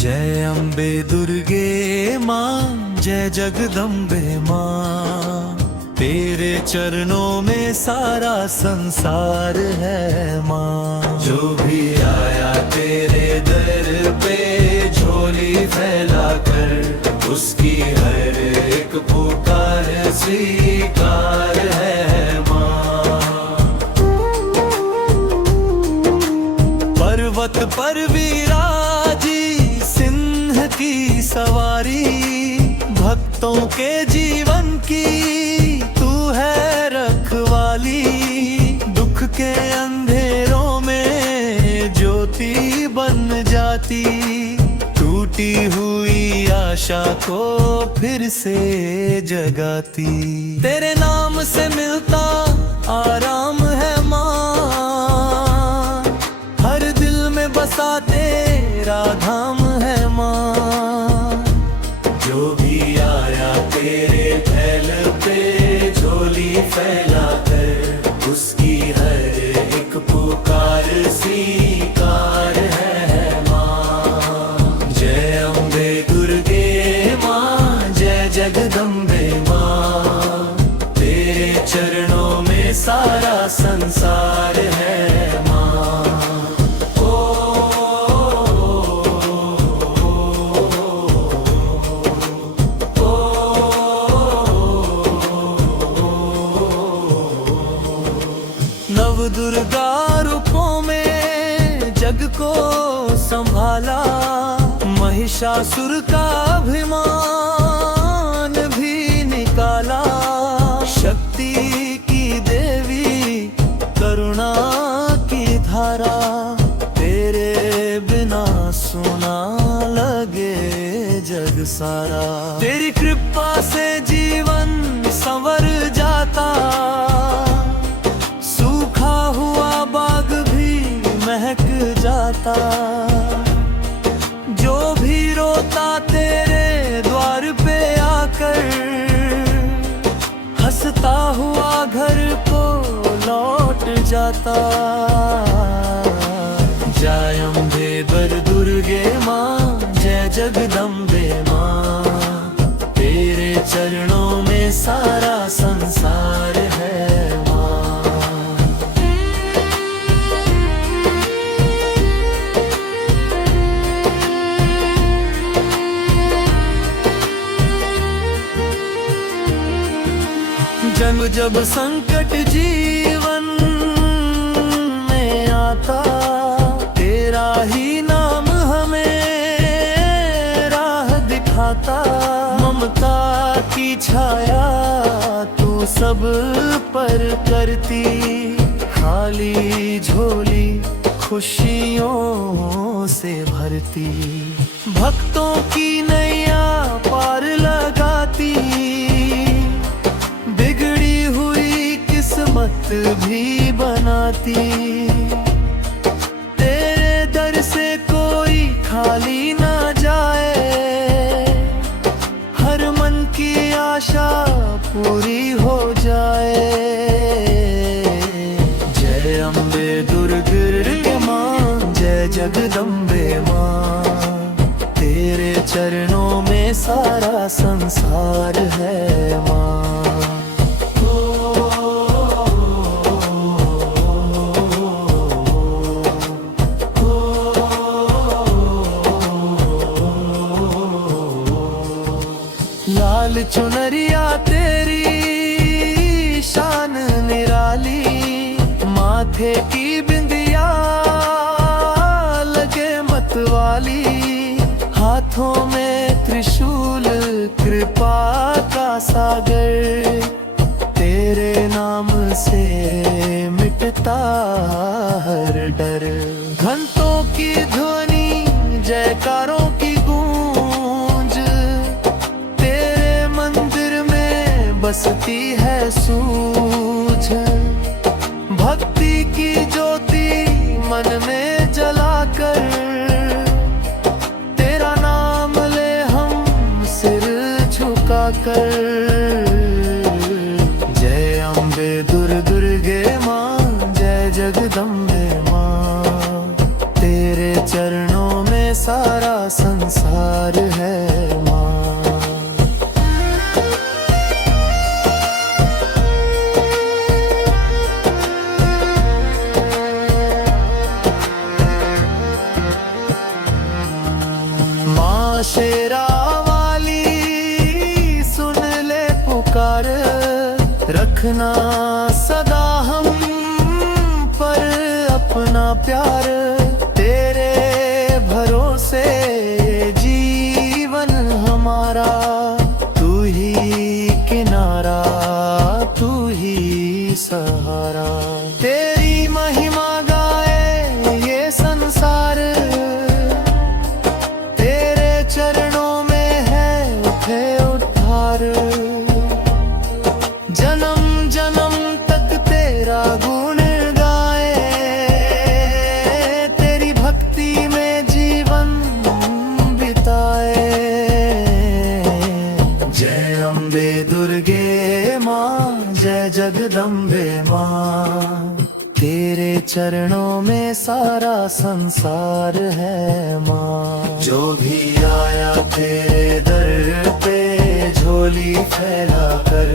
जय अम्बे दुर्गे माँ, जय जगदम्बे माँ। तेरे चरणों में सारा संसार है माँ। जो भी आया तेरे दर पे झोली फैला कर, उसकी हर एक पुकार स्वीकार है माँ। पर्वत पर विराजी सिंह की सवारी, भक्तों के जीवन की तू है रखवाली। दुख के अंधेरों में ज्योति बन जाती, टूटी हुई आशा को फिर से जगाती। तेरे नाम से मिलता आराम है माँ, हर दिल में बसा तेरा धाम है माँ। जो भी आया तेरे फैल पे झोली फैला कर, उसकी हर एक पुकार स्वीकार है माँ। जय अम्बे दुर्गे माँ, जय जगदम्बे माँ। तेरे चरणों में सारा संसार है माँ। नव दुर्गा रूपों में जग को संभाला, महिषासुर का अभिमान भी निकाला। शक्ति की देवी करुणा की धारा, तेरे बिना सुना लगे जग सारा। तेरी कृपा से जीवन संवर जाता, हुआ बाग भी महक जाता। जो भी रोता तेरे द्वार पे आकर, हंसता हुआ घर को लौट जाता। जय अम्बे वर दुर्गे माँ, जय जगदम्बे माँ। तेरे चरणों में सारा संसार है माँ। जब जब संकट जीवन में आता, तेरा ही नाम हमें राह दिखाता। ममता की छाया तू सब पर करती, खाली झोली खुशियों से भरती। भक्तों की नैया पार लगाती, बिगड़ी हुई किस्मत भी बनाती। तेरे दर से कोई खाली ना जाए, हर मन की आशा पूरी हो जाए। जय अम्बे दुर्गे माँ, जय जगदम्बे माँ। तेरे चरणों में सारा संसार है माँ। लाल चुनरिया तेरी शान निराली, माथे की बिंदिया लगे मतवाली। हाथों में त्रिशूल कृपा का सागर, तेरे नाम से मिटता हर डर। घंटों की ध्वनि जयकारों की गूंज, तेरे मंदिर में बसती है सूझ। भक्ति की ज्योति मन में जलाकर, तेरा नाम ले हम सिर झुकाकर। जय अम्बे दुर्गे माँ, जय जगदम्बे माँ। रखना सदा हम पर अपना प्यार, तेरे भरोसे जीवन हमारा, तू ही किनारा तू ही सहारा। तेरी महिमा गाए ये संसार, तेरे चरणों में है उठे उद्धार। जन्म जन्म तक तेरा गुण गाए, तेरी भक्ति में जीवन बिताए। जय अम्बे दुर्गे माँ, जय जगदम्बे माँ, तेरे चरणों में सारा संसार है माँ। जो भी आया तेरे दर पे झोली फैला कर,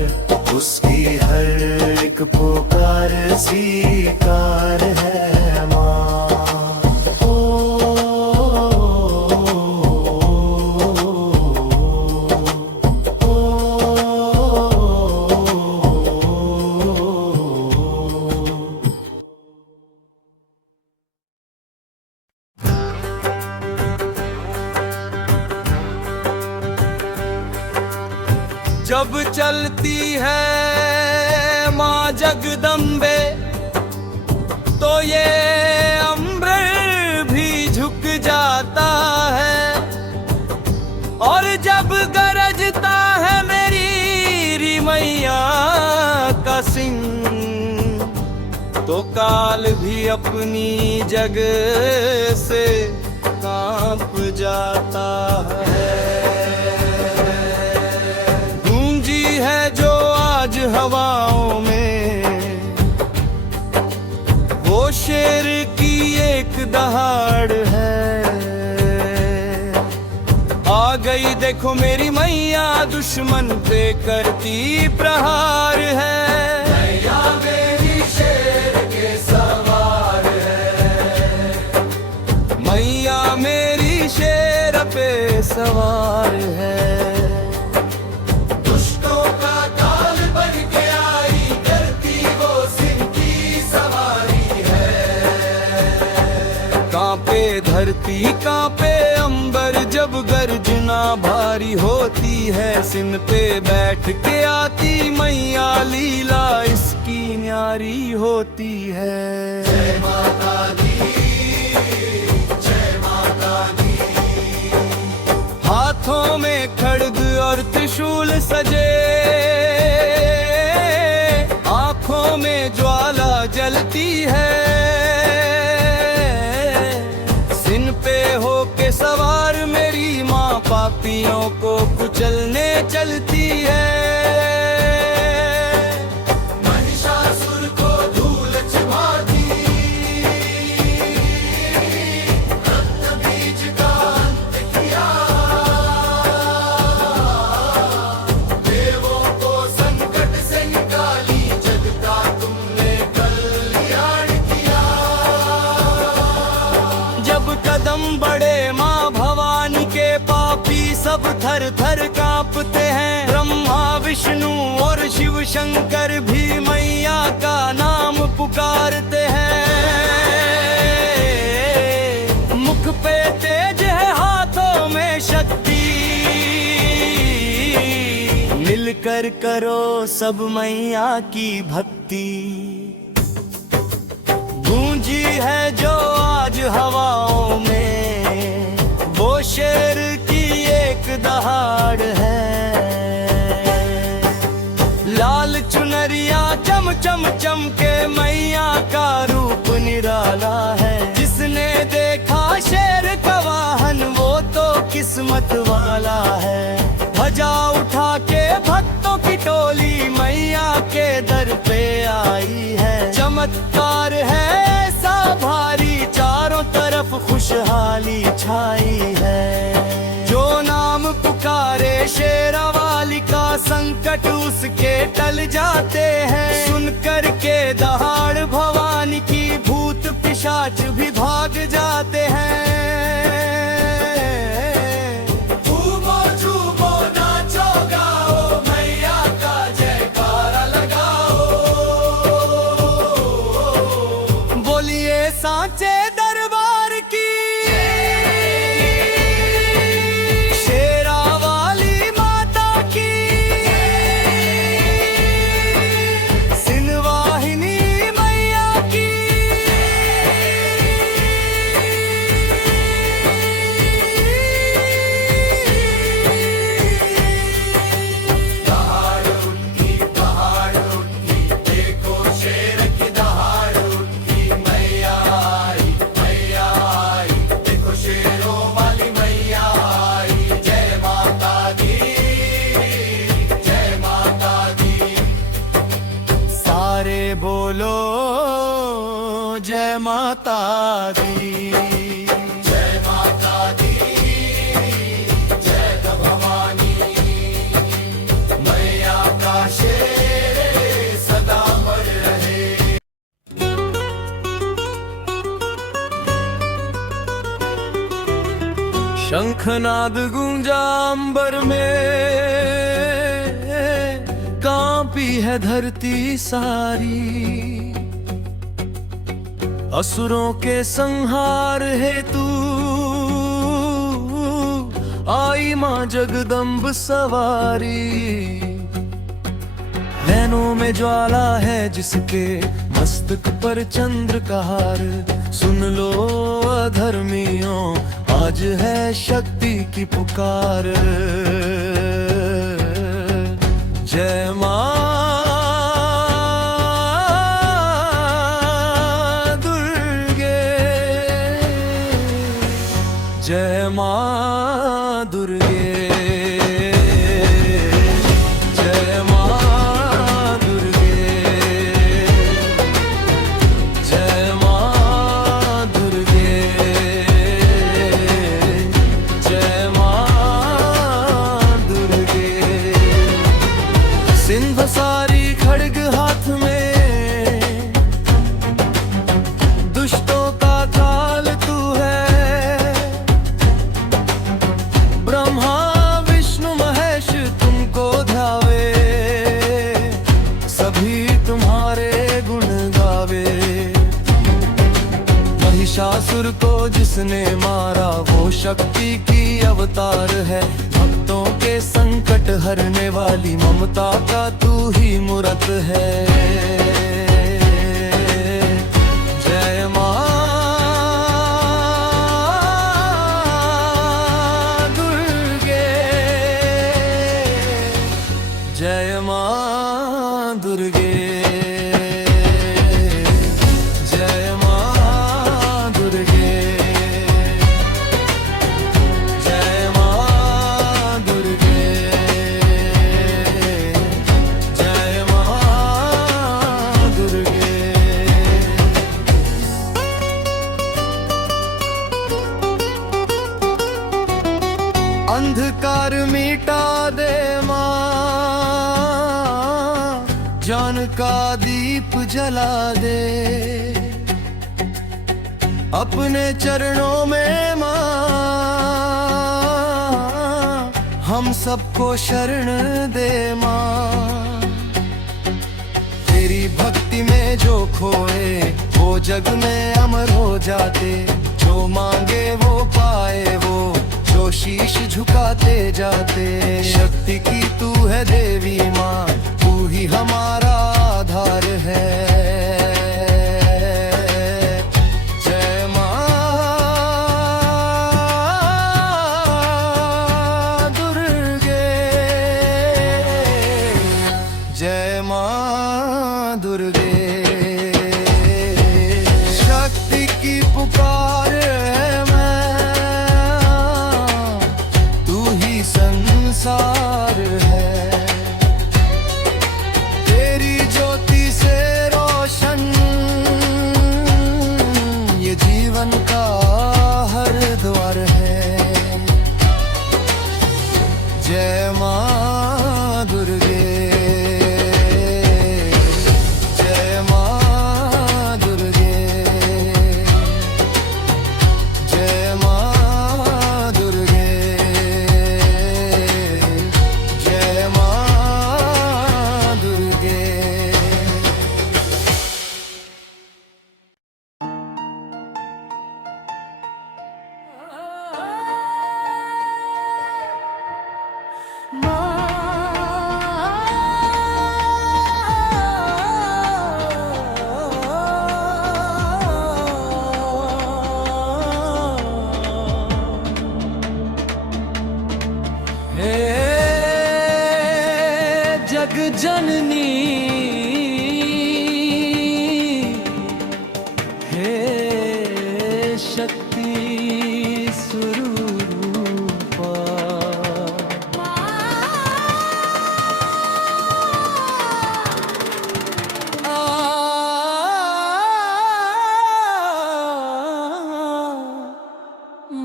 उसकी हर एक पुकार स्वीकार है माँ। जब चलती है माँ जगदम्बे, तो ये अम्बर भी झुक जाता है। और जब गरजता है मेरी मैया का सिंह, तो काल भी अपनी जगह से कांप जाता है। है जो आज हवाओं में, वो शेर की एक दहाड़ है। आ गई देखो मेरी मैया, दुश्मन पे करती प्रहार है। मैया मेरी शेर के सवार है, मैया मेरी शेर पे सवार है। धरती कांपे अंबर जब गर्जना भारी होती है, सिन पे बैठ के आती मैया, लीला इसकी न्यारी होती है। जय माता दी, जय माता दी। हाथों में खड्ग और त्रिशूल सजे, आंखों में ज्वाला जलती है। के सवार मेरी माँ पापियों को कुचलने चलती है। महिषासुर को धूल चबाती, रक्त बीज का अंत किया। देवों को संकट से निकाली, जग का तुमने कल्याण किया। जब कदम बढ़े सब थर थर कांपते हैं, ब्रह्मा विष्णु और शिव शंकर भी मैया का नाम पुकारते हैं। मुख पे तेज है, हाथों में शक्ति, मिलकर करो सब मैया की भक्ति। गूंजी है जो आज हवाओं में, वो शेर की एक दहाड़ है। लाल चुनरिया चम चम चम के, मैया का रूप निराला है। जिसने देखा शेर का वाहन, वो तो किस्मत वाला है। ध्वजा उठा के भक्तों की टोली मैया के दर पे आई है। चमत्कार है ऐसा भारी, चारों तरफ खुशहाली छाई है। जो नाम पुकारे शेरावाली का, संकट उसके टल जाते हैं। सुन कर के दहाड़ भवानी की, भूत पिशाच भी भाग जाते हैं। झूमो झूमो नाचो गाओ, मैया का जयकारा लगाओ। सांचे दरबार की शेरा वाली माता की सिनवाहिनी मैया की दहाड़ उठी देखो शेर की दहाड़ उठी मैया आई देखो शेरों वाली मैया आई जय माता दी सारे बोलो जय माता दी जय माता दी जय भवानी मैया का शेर सदा मर रहे। शंखनाद गूंजा अंबर में कांपी है धरती सारी असुरों के संहार हेतु आई मां जगदम्ब सवारी नैनों में ज्वाला है जिसके मस्तक पर चंद्र का हार सुन लो अधर्मियों आज है शक्ति की पुकार जय मां दुर्गे जय मां दुर्गे जय मां दुर्गे जय मां दुर्गे जय मां दुर्गे सिंध सारी खड़ग हाथ में दुष्टों का काल तू है ब्रह्मा विष्णु महेश तुमको ध्यावे सभी तुम्हारे गुण गावे महिषासुर को जिसने मारा वो शक्ति की अवतार है भक्तों के संकट हरने वाली ममता का तू ही मूरत है जय मां दुर्गे जय मां दुर्गे जय मां दुर्गे जय मां दुर्गे जय मां दुर्गे अंधकार मिटा दे मां ज्ञान का दीप जला दे अपने चरणों में मां हम सबको शरण दे मां तेरी भक्ति में जो खोए वो जग में अमर हो जाते जो मांगे वो पाए वो जो शीश झुकाते जाते शक्ति की तू है देवी माँ तू ही हमारा आधार है जय मां दुर्गे जय मां दुर्गे शक्ति की पुकार है संसार है तेरी ज्योति से रो शक्ति स्वरूपा।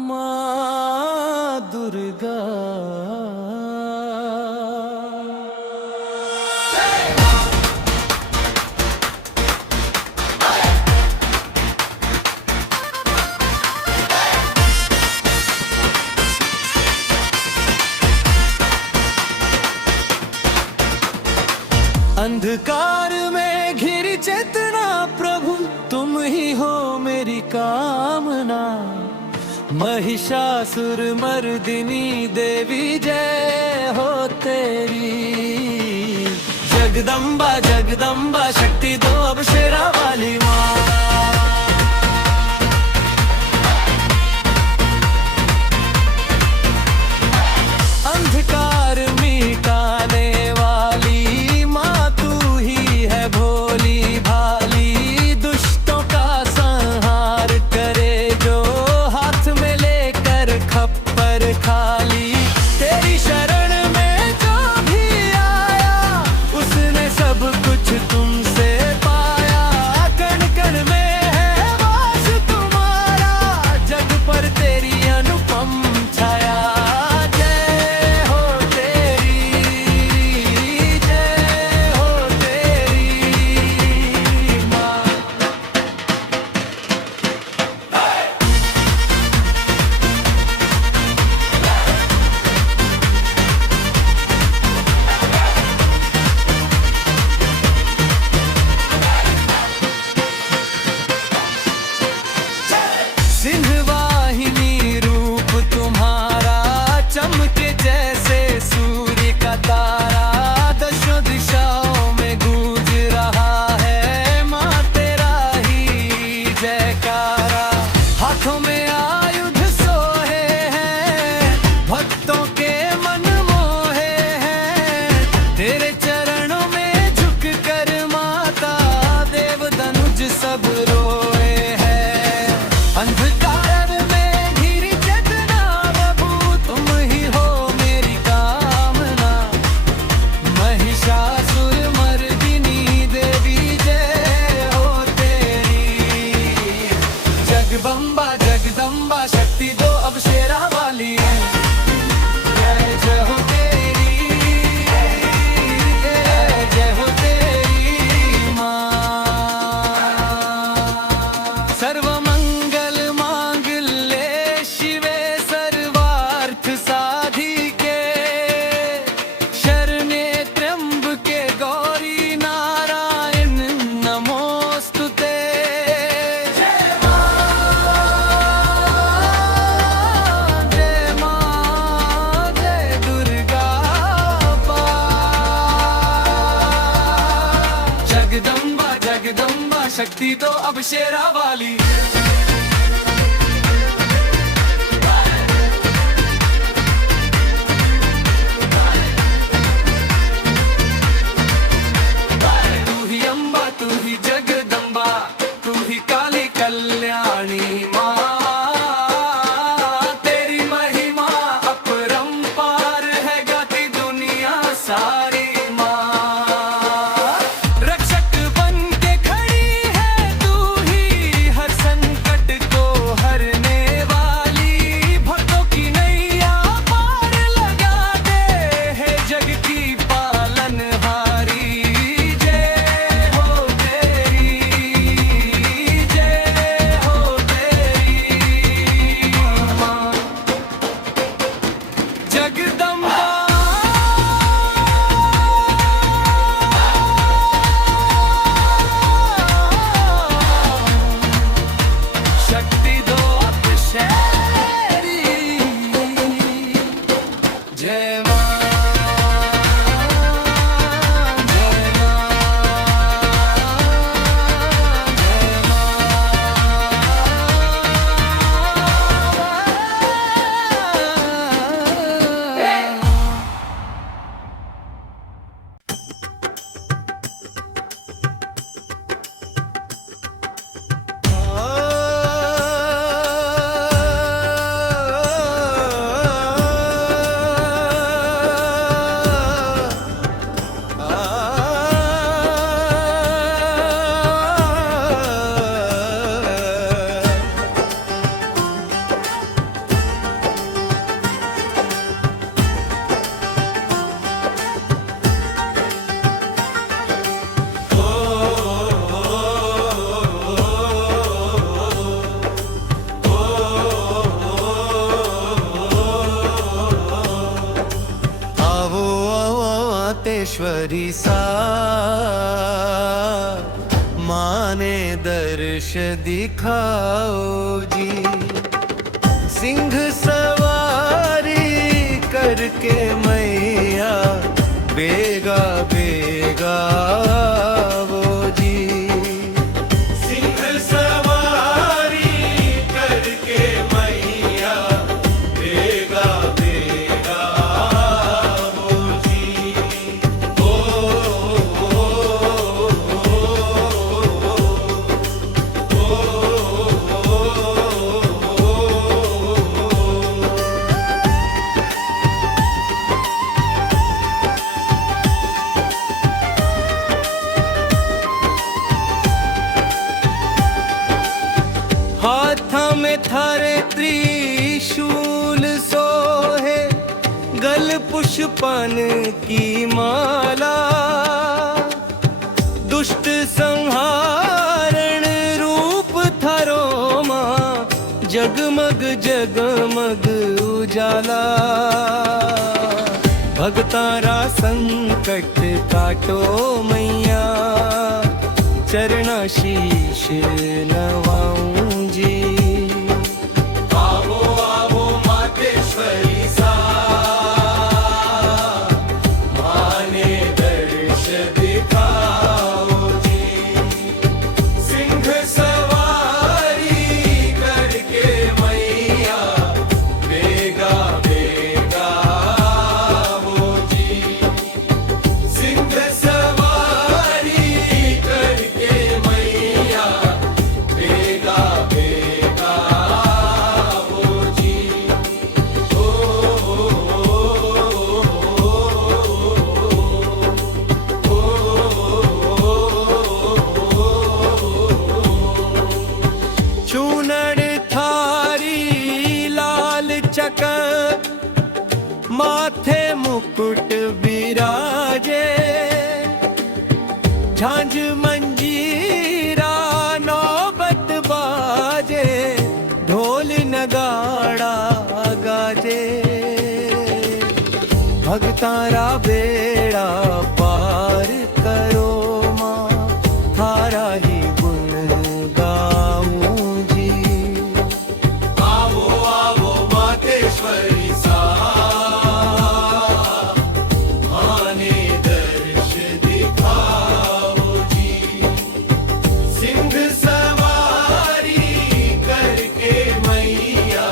माँ दुर्गा अंधकार में घिरी चेतना प्रभु तुम ही हो मेरी कामना। महिषासुर मर्दिनी देवी जय हो तेरी। जगदम्बा जगदम्बा शक्ति दो अब शेरा वाली माँ। अंधकार मिटाने वाली माँ तू ही है भोली भाली। दुष्टों का संहार करे जो हाथ में लेकर खप्पर खाली। तेरी शरण में जो भी आया उसने सब कुछ तुमसे पाया। कण कण में है वास तुम्हारा जग पर तेरी अनुपम छाया। सिंहवाहिनी रूप तुम्हारा चमके जैसे सूर्य का तारा। दशों दिशाओं में गूंज रहा है माँ तेरा ही जयकारा। हाथों में आयुध सोहे हैं भक्तों के मन मोहे हैं। तेरे चरणों में झुक कर माता देव धनुज सब रोए हैं। अंधकार में घिरी चेतना प्रभु तुम ही हो मेरी कामना। महिषासुर मर्दिनी देवी जय हो तेरी। जगदम्बा जगदम्बा शक्ति दो अब शेरा वाली। जय जय हो तेरी जय हो तेरी माँ। सर्वमंगल मांगल्ये शिवे सर्वार्थ साधिके। शरण्ये त्र्यंबके गौरी नारायण नमोस्तुते। जय माँ जय दुर्गा जगदम्बा जगदम्बा शक्ति दो अब शेरा वाली। तू ही अम्बा तू ही जगदम्बा तू ही काली कल्याणी माँ। तेरी महिमा अपरंपार है गाती दुनिया सारी माँ। रक्षक बन के खड़ी है तू ही हर संकट को हरने वाली। भक्तों की नैया पार लगा दे है जग की पालनहारी। जय हो तेरी जय परिसा माने दर्श दिखाओ जी। सिंह सवारी करके मैया बेगा बेगा वो जी। सिंह सवारी करके मैया बेगा बेगा वो जी। हाथ में थारे त्रिशूल सोहे, गल पुष्पन की माला। दुष्ट संहारण रूप थारो मां, जगमग जगमग उजाला। भगतारा संकट काटो मैया, चरणा शीश नवाऊं जी। आवो आवो मातेश्वरी सा, माने दर्श दिखाओ जी। सिंह सवारी करके मैया बेगा बेगा वो जी। सिंह सवारी करके मैया बेगा बेगा वो जी। चूनड़ थारी लाल चकर, माथे मुकुट बिराजे। झांझ मंजीरा नौबत बाजे, ढोल नगाड़ा गाजे। भगतारा बेड़ा पार करो मां, थारा ही गुण गाऊं जी। आवो आवो मातेश्वरी सा, माने दर्श दिखाओ जी। सिंह सवारी करके मैया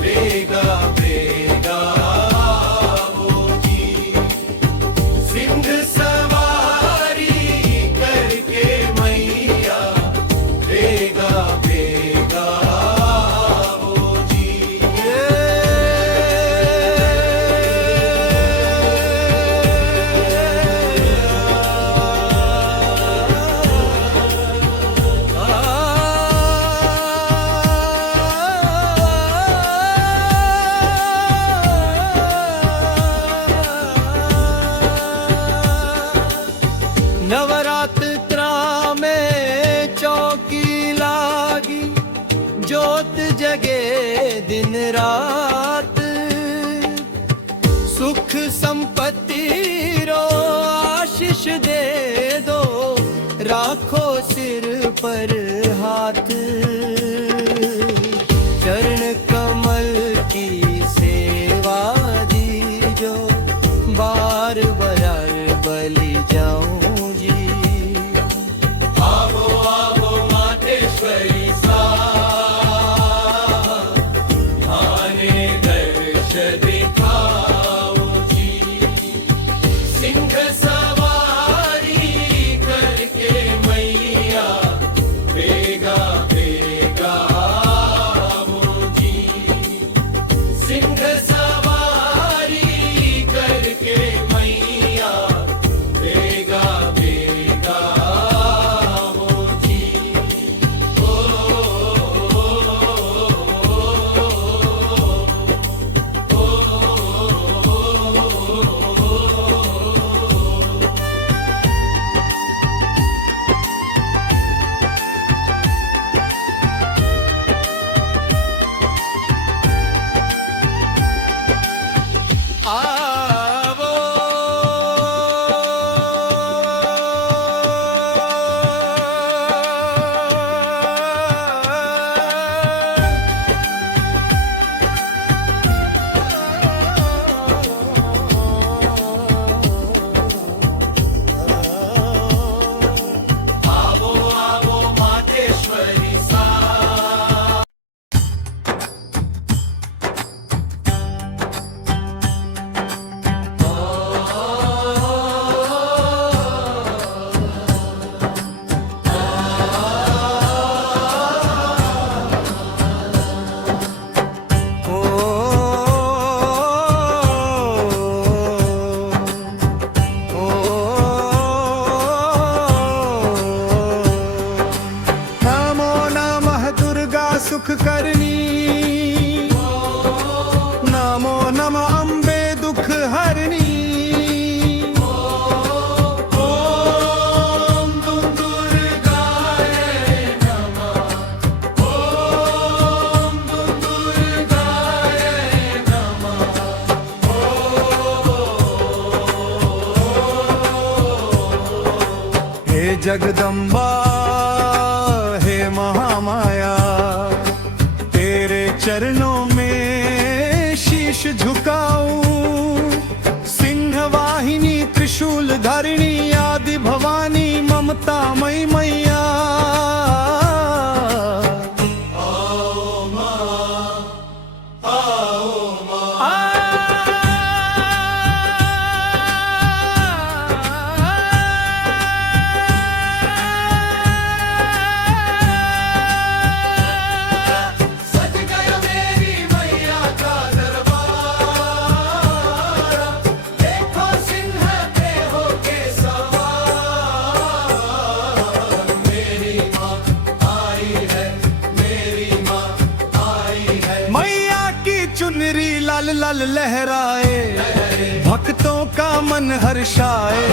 बेगा बेगा वो जी। सिंह सवारी करके मैया बेगा बेगा वो जी। नवरात्रा में चौकी लागी, जोत जगे दिन रात। सुख संपत्ति रो आशीष दे दो, राखो सिर पर हाथ। चरण कमल की सेवा दीजो, बार बार बलि जाऊं जी। आवो आवो मातेश्वरी सा, माने दर्श दिखाओ जी। सिंह सवारी करके मैया बेगा बेगा सुख करनी। नमो नमः अम्बे दुख हरणी। ओम दुर्गाय नमः। ओम दुर्गाय नमः। हे जगदम्बा हे महामाया, तेरे चरणों में शीश झुकाऊं। सिंह वाहिनी त्रिशूल धारिणी आदि भवानी ममता मई मैया। चुनरी लाल लाल लहराए, भक्तों का मन हर्षाए।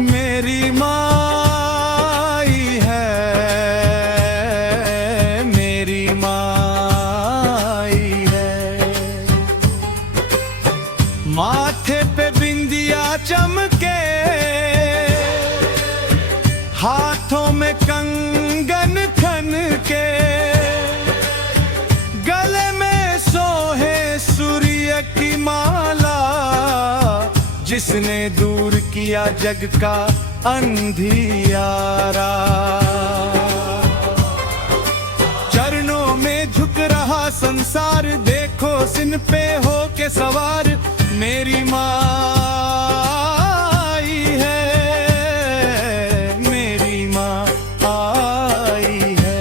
मेरी माई है, मेरी माई है। माथे पे बिंदिया चमके, हाथों में कंगन खन के, गले में सोहे सूर्य की माला। जिसने दूर किया जग का अंधियारा। चरणों में झुक रहा संसार, देखो सिन पे हो के सवार। मेरी माई है, मेरी माँ आई है।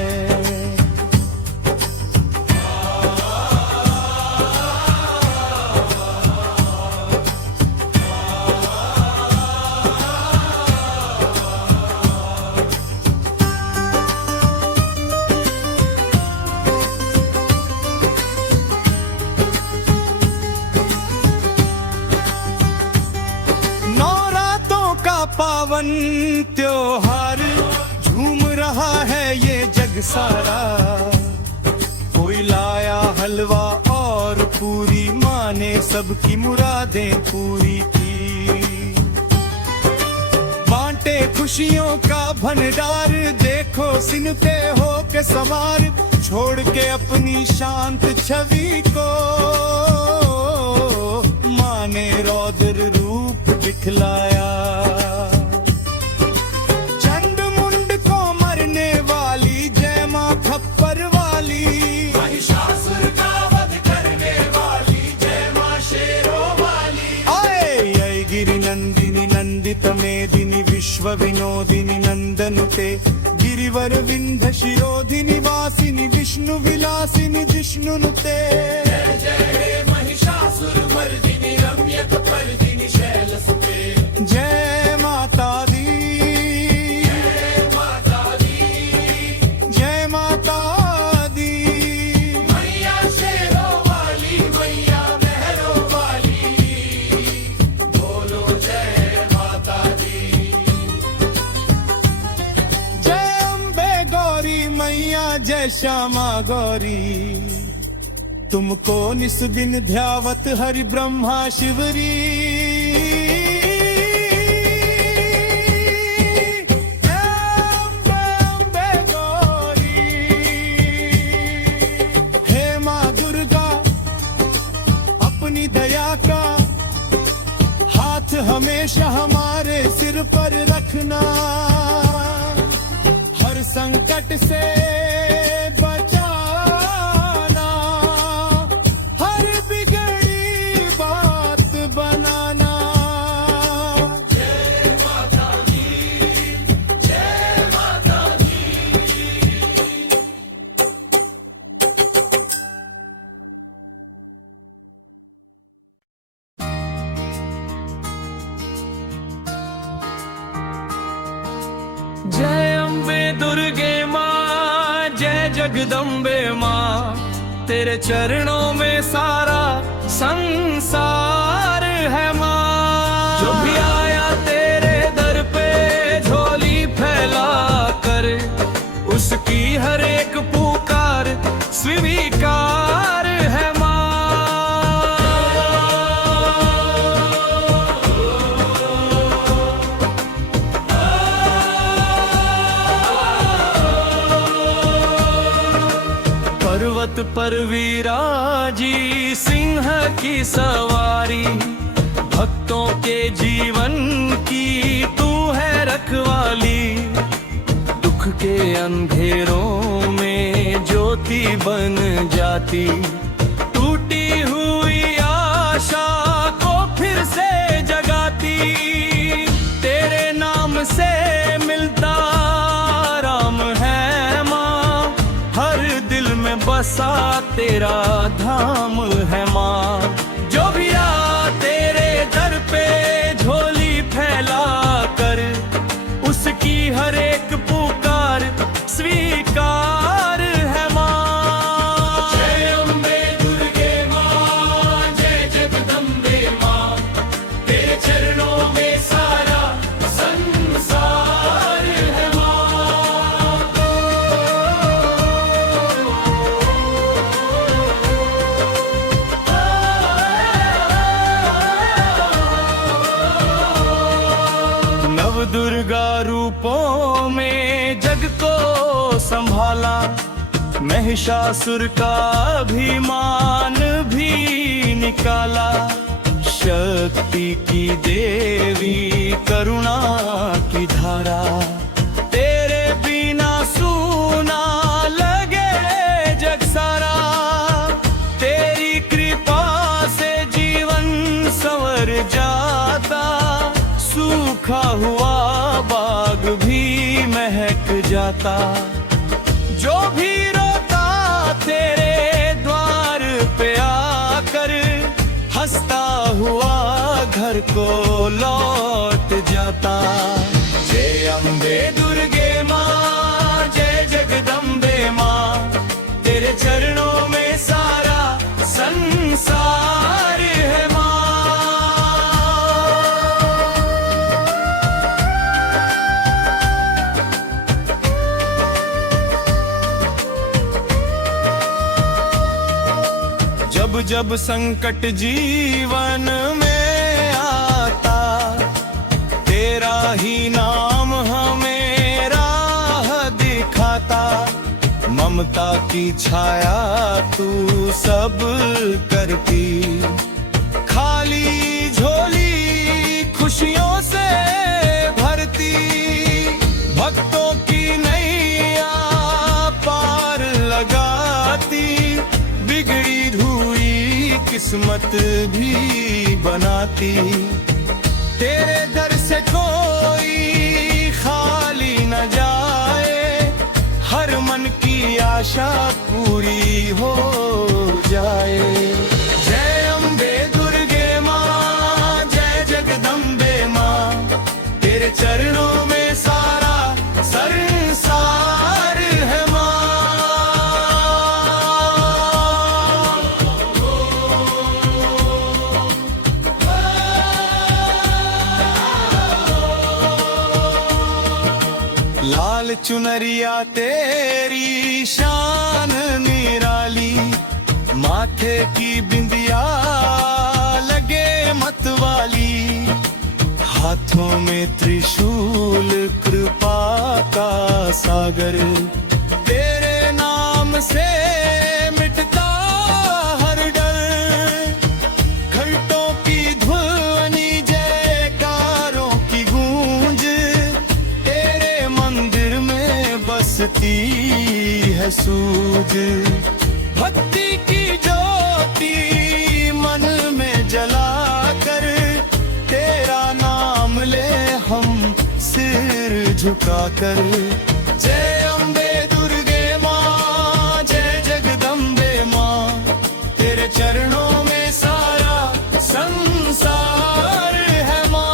पावन त्योहार, झूम रहा है ये जग सारा। कोई लाया हलवा और पूरी, माँ ने सबकी मुरादें पूरी की। बांटे खुशियों का भंडार, देखो सिन पे हो के सवार। छोड़ के अपनी शांत छवि को, माँ ने रौद्र रूप दिखलाया। नंदिनी नंदित मेदिनी विश्व विनोदिनी नंदनुते। गिरिवर विंध्य शिरोधिनी वासिनी विष्णु विलासिनी जिष्णुनुते। जय जय हे महिषासुरमर्दिनी रम्यक पर्दिनी शैलसुते। जय माता दी, जय माता दी, जय माता दी। मैया शेरों वाली, मैया मेहरों वाली, बोलो जय माता दी। जय अम्बे गौरी मैया, जय श्यामा गौरी। तुमको निस दिन ध्यावत हरि ब्रह्मा शिवरी। अम्बे अम्बे गौरी, हे माँ दुर्गा, अपनी दया का हाथ हमेशा हमारे सिर पर रखना। हर संकट से बचाना, हर बिगड़ी बात बनाना। जय माता दी, जय माता दी। जय अम्बे दुर्गे माँ, जय जगदम्बे माँ, तेरे चरणों में सारा संसार है माँ। जो भी आया तेरे दर पे झोली फैला कर, उसकी हर एक पुकार स्वीकार है माँ। पर्वत पर विराजी सिंह की सवारी, भक्तों के जीवन की तू है रखवाली। दुख के अंधेरों में ज्योति बन जाती, टूटी हुई आशा को फिर से जगाती। तेरे नाम से मिलता राम है माँ, हर दिल में बसा तेरा धाम है माँ। जो भी आ तेरे दर पे झोली फैला कर, उसकी हर एक पुकार स्वीकार है माँ। जय अम्बे दुर्गे माँ, जय जगदम्बे माँ, तेरे चरणों में सारा संसार है माँ। नव दुर्गा रूपों में जग को संभाला, महिषासुर का अभिमान भी निकाला। शक्ति की देवी करुणा की धारा, तेरे बिना सूना लगे जग सारा। तेरी कृपा से जीवन संवर जाता, सूखा हुआ बाग भी महक जाता। जो भी रोता तेरे द्वार पे आकर, हंसता हुआ घर को लौट जाता। जय अम्बे दुर्गे माँ, जय जगदम्बे माँ, तेरे चरणों में सारा संसार है माँ। जब जब संकट जीवन में आता, तेरा ही नाम हमें राह दिखाता। ममता की छाया तू सब करती, खाली झोली खुशियों से भरती। भक्तों की नैया पार लगाती, बिगड़ी किस्मत भी बनाती। तेरे दर से कोई खाली न जाए, हर मन की आशा पूरी हो जाए। जय अम्बे दुर्गे माँ, जय जगदम्बे माँ, तेरे चरणों में सारा संसार है माँ। लाल चुनरिया तेरी शान निराली, माथे की बिंदिया लगे मतवाली। हाथों में त्रिशूल कृपा का सागर, तेरे नाम से मिटता हर डर। घंटों की ध्वनि जयकारों की गूंज, तेरे मंदिर में बसती है सूझ। भक्ति की ज्योति मन में जलाकर, तेरा नाम ले हम सिर झुकाकर। जय अम्बे दुर्गे माँ, जय जगदम्बे माँ, तेरे चरणों में सारा संसार है माँ।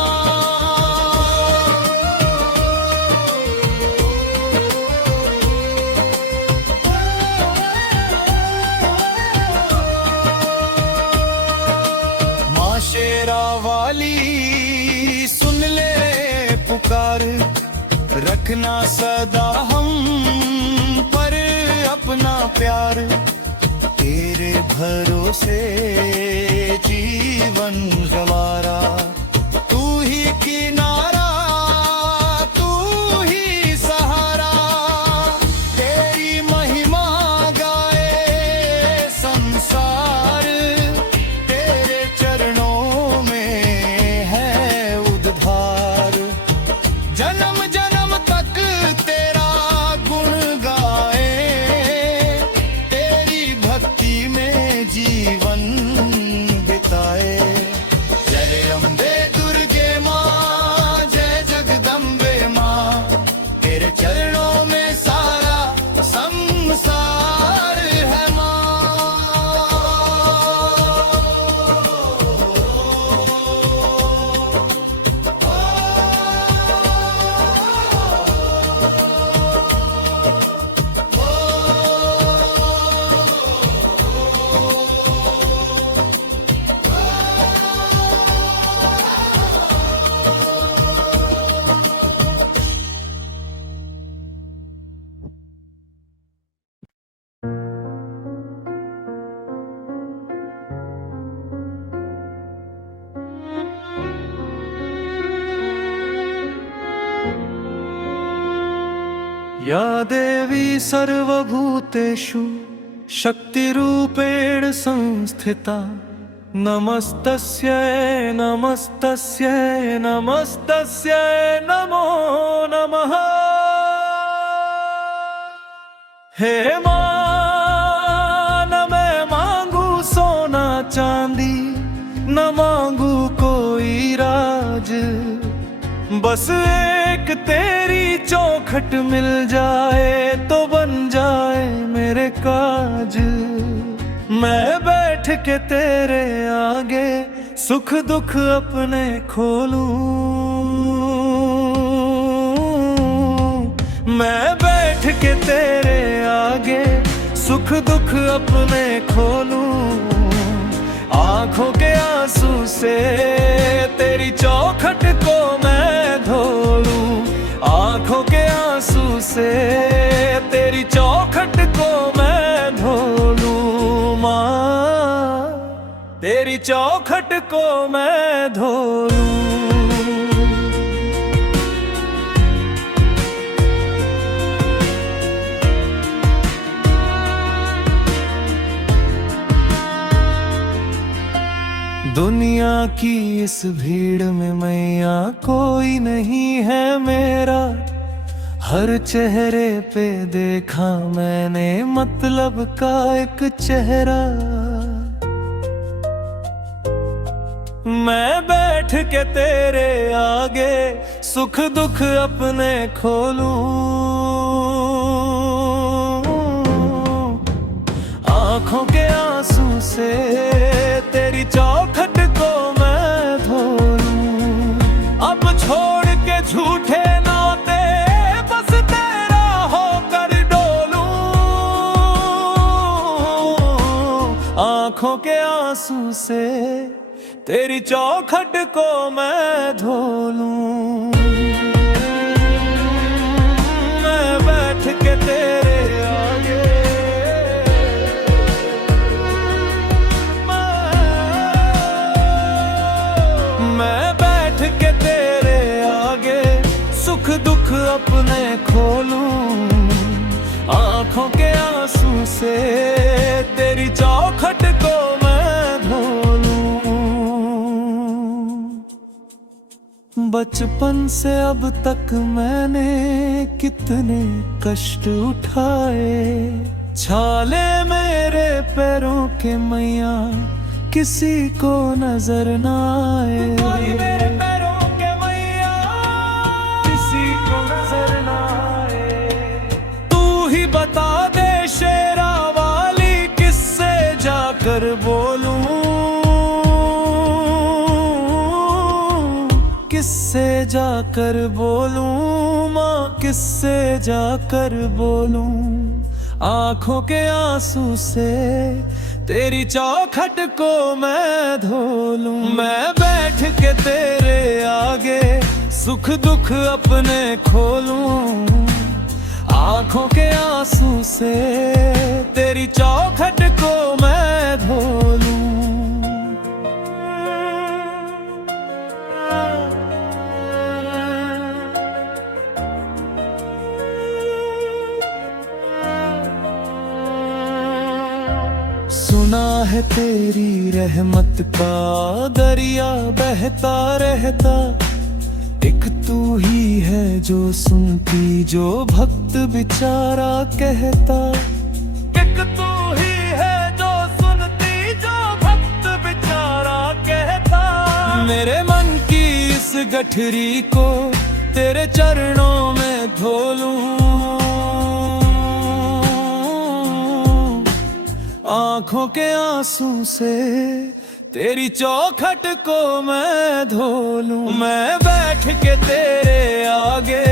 रखना सदा हम पर अपना प्यार, तेरे भरोसे जीवन गवारा। तू ही किनारा, तू ही सहारा, तेरी महिमा गाए संसार। तेरे चरणों में है उद्धार, जन्म जन्म तक तेरा गुण गाए, तेरी भक्ति में जीवन बिताए। जय अम्बे दुर्गे माँ, जय जगदम्बे माँ, तेरे चरणों में सारा संसार है माँ। या देवी सर्वभूतेषु शक्तिरूपेण संस्थिता, नमस्तस्यै नमस्तस्यै नमस्तस्यै नमो नमः। हे मां, न मैं मांगू सोना चांदी, न मांगू कोई राज, बस एक तेरी चौखट मिल जाए तो बन जाए मेरे काज। मैं बैठ के तेरे आगे सुख दुख अपने खोलूं, मैं बैठ के तेरे आगे सुख दुख अपने खोलूं। आंखों के आंसू से तेरी चौखट को मैं धो लूं, आंखों के आंसू से तेरी चौखट को मैं धो लूं। माँ, तेरी चौखट को मैं धो लूं। दुनिया की इस भीड़ में मैया कोई नहीं है मेरा, हर चेहरे पे देखा मैंने मतलब का एक चेहरा। मैं बैठ के तेरे आगे सुख दुख अपने खोलूं, आंखों के आंसू से तेरी चौखट को मैं धो लूं। अब छोड़ के झूठे नाते बस तेरा होकर डोलूं, आंखों के आंसू से तेरी चौखट को मैं धो लूं। मैं बैठ के तेरे आगे, मैं बैठ के तेरे आगे सुख दुख अपने खोलूं, आंखों के आंसू से तेरी चौखट को मैं धो लूं। बचपन से अब तक मैंने कितने कष्ट उठाए, छाले मेरे पैरों के मैया किसी को नजर न आए। मेरे पैरों के मैया किसी को नजर न आए। तू ही बता दे शेरा वाली, किससे जाकर बोलूं, किससे जाकर बोलूं माँ, किससे जाकर बोलूं। आंखों के आंसू से तेरी चौखट को मैं धो लूं। मैं बैठ के तेरे आगे सुख दुख अपने खोलूं, आंखों के आंसू से तेरी चौखट को मैं धो लूं। सुना है तेरी रहमत का दरिया बहता रहता, एक तू ही है जो सुनती जो भक्त बेचारा कहता। एक तू ही है जो सुनती जो भक्त बेचारा कहता। मेरे मन की इस गठरी को तेरे चरणों में धो लूं, आंखों के आंसू से तेरी चौखट को मैं धो लूं। मैं बैठ के तेरे आगे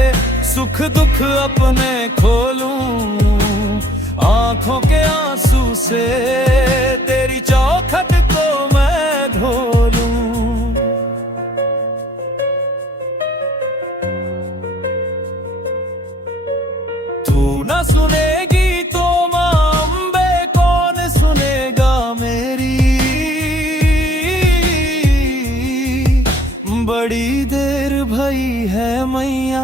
सुख दुख अपने खोलूं, आंखों के आंसू से तेरी चौखट को मैं धो लूं। तू न सुनेगी तो मां अम्बे कौन सुनेगा मेरी। बड़ी देर भई है मैया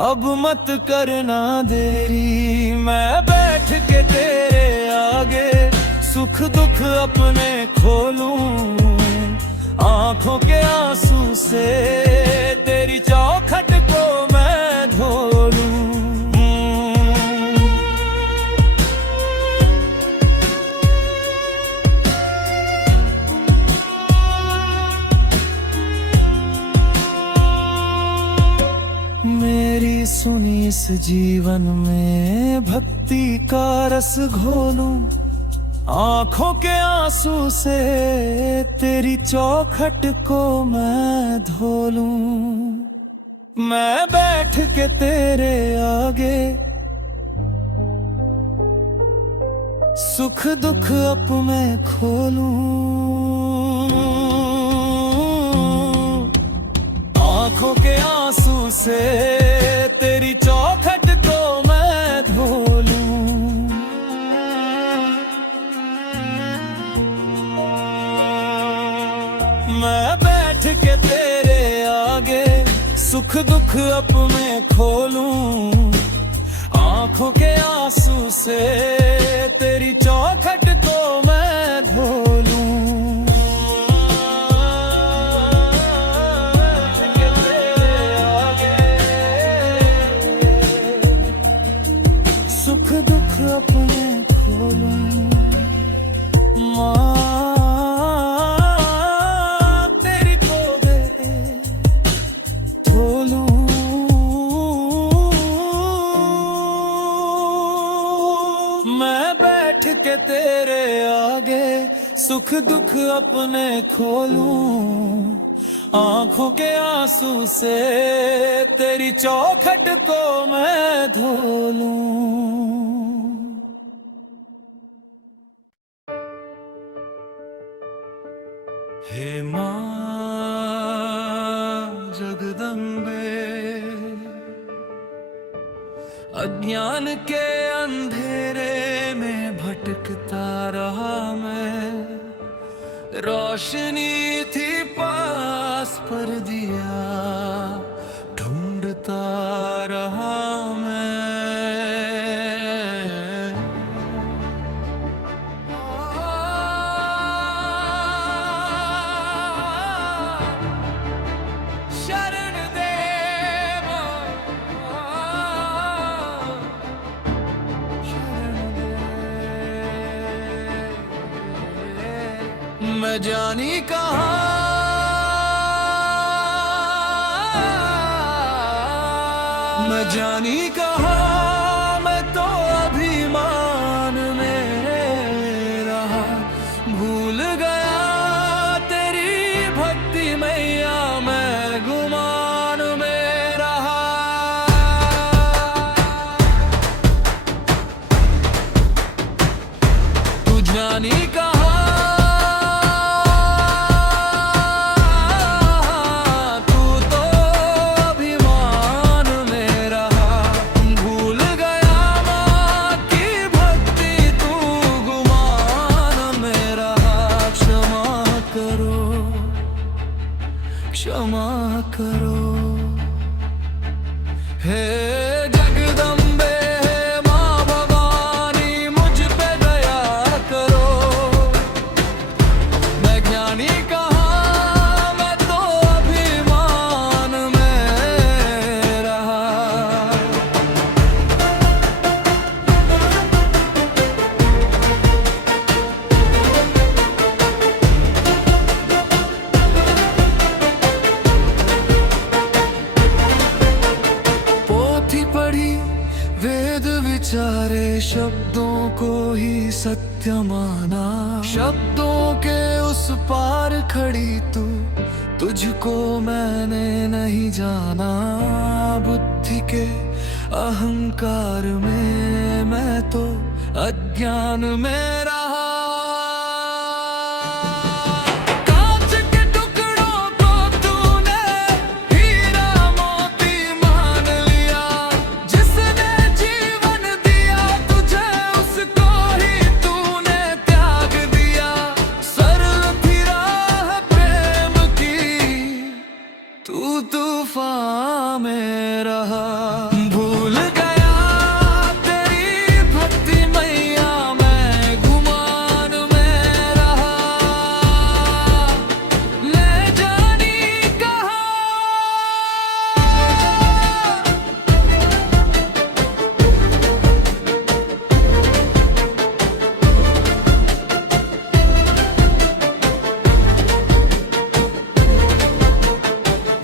अब मत करना देरी। मैं बैठ के तेरे आगे सुख दुख अपने खोलूं, आंखों के आंसू से तेरी चौखट को मैं धो लूं। मेरी सुनी इस जीवन में भक्ति का रस घोलूं, आंखों के आंसू से तेरी चौखट को मैं धो लूं। मैं बैठ के तेरे आगे सुख दुख अपने खोलूं, आंखों के आंसू से तेरी चौखट को मैं धो लूं। मैं बैठ के तेरे आगे सुख दुख अपने खोलूं, आंखों के आंसू से तेरी चौखट को मैं धो लूं। सुख दुख अपने खोलूं, माँ तेरी गोदे खोलूं। मैं बैठ के तेरे आगे सुख दुख अपने खोलूं, आंखों के आंसू से तेरी चौखट को मैं धो लूं। हे मां जगदम्बे, अज्ञान के अंधेरे में भटकता रहा मैं। रोशनी थी पास पर दिया ढूंढता रहा मैं। शरण दे शरण दे। मैं जानी कहाँ मैं जानी कहाँ, मैं तो अभिमान में रहा। भूल गया तेरी भक्ति मैया, मैं गुमान में रहा। तू जानी कहाँ, तू तो को ही सत्य माना। शब्दों के उस पार खड़ी तू, तुझको मैंने नहीं जाना। बुद्धि के अहंकार में मैं तो अज्ञान में रहा। कांच के टुकड़ों को तूने हीरा मोती मान लिया। जिसने जीवन दिया तुझे, उसको ही तूने त्याग दिया। सरल थी राह प्रेम की, तू तूफान में रहा। भूल गया तेरी भक्ति मैया, मैं गुमान में रहा। ले जानी कहाँ।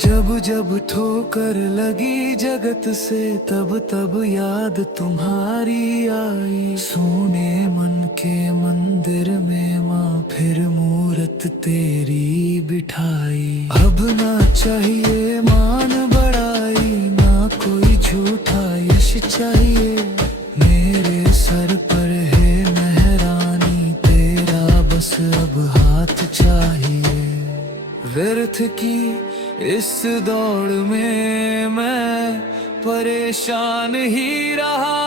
जब जब ठोकर लगी जगत से, तब तब याद तुम्हारी आई। सोने मन के मंदिर में माँ फिर मूरत तेरी बिठाई। अब ना चाहिए मान बढ़ाई, ना कोई झूठा यश चाहिए। मेरे सर पर है मेहरानी, तेरा बस अब हाथ चाहिए। व्यर्थ की इस दौड़ में मैं परेशान ही रहा।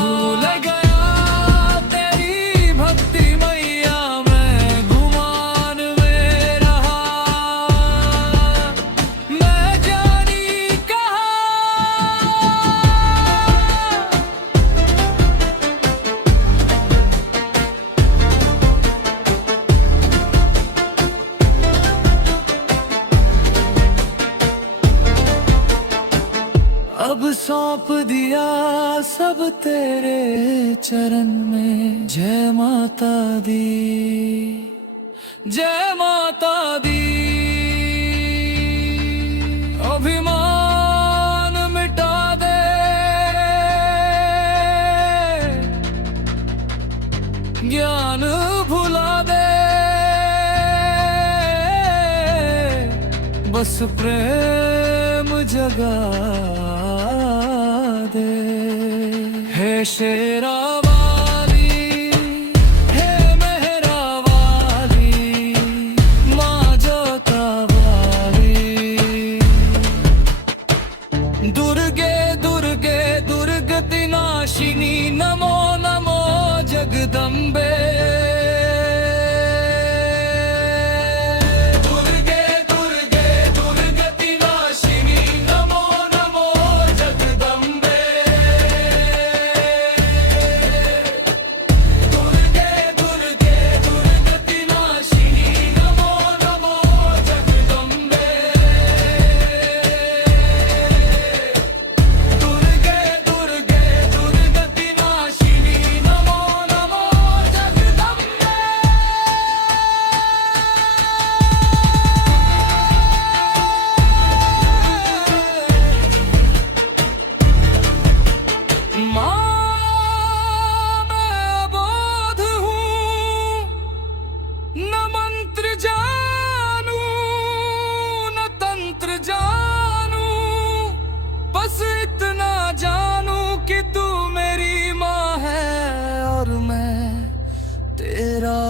भूल गया तेरी भक्ति मैया, मैं गुमान में रहा। मैं जानी कहाँ। अब सौंप दिया सब तेरे चरण में। जय माता दी, जय माता दी। अभिमान मिटा दे, ज्ञान भुला दे। बस प्रेम जगा दे। हे शेरा वाली, हे मेहरा वाली, माँ जोता वाली। दुर्गे दुर्गे दुर्गति नाशिनी, नमो नमो जगदम्बे।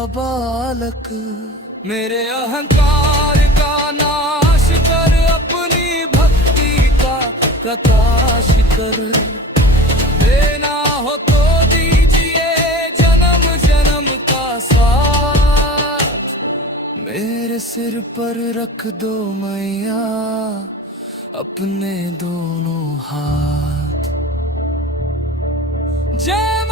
बालक। मेरे अहंकार का नाश कर, अपनी भक्ति का प्रकाश कर। देना हो तो दीजिए जन्म जन्म का साथ। मेरे सिर पर रख दो मैया अपने दोनों हाथ। जय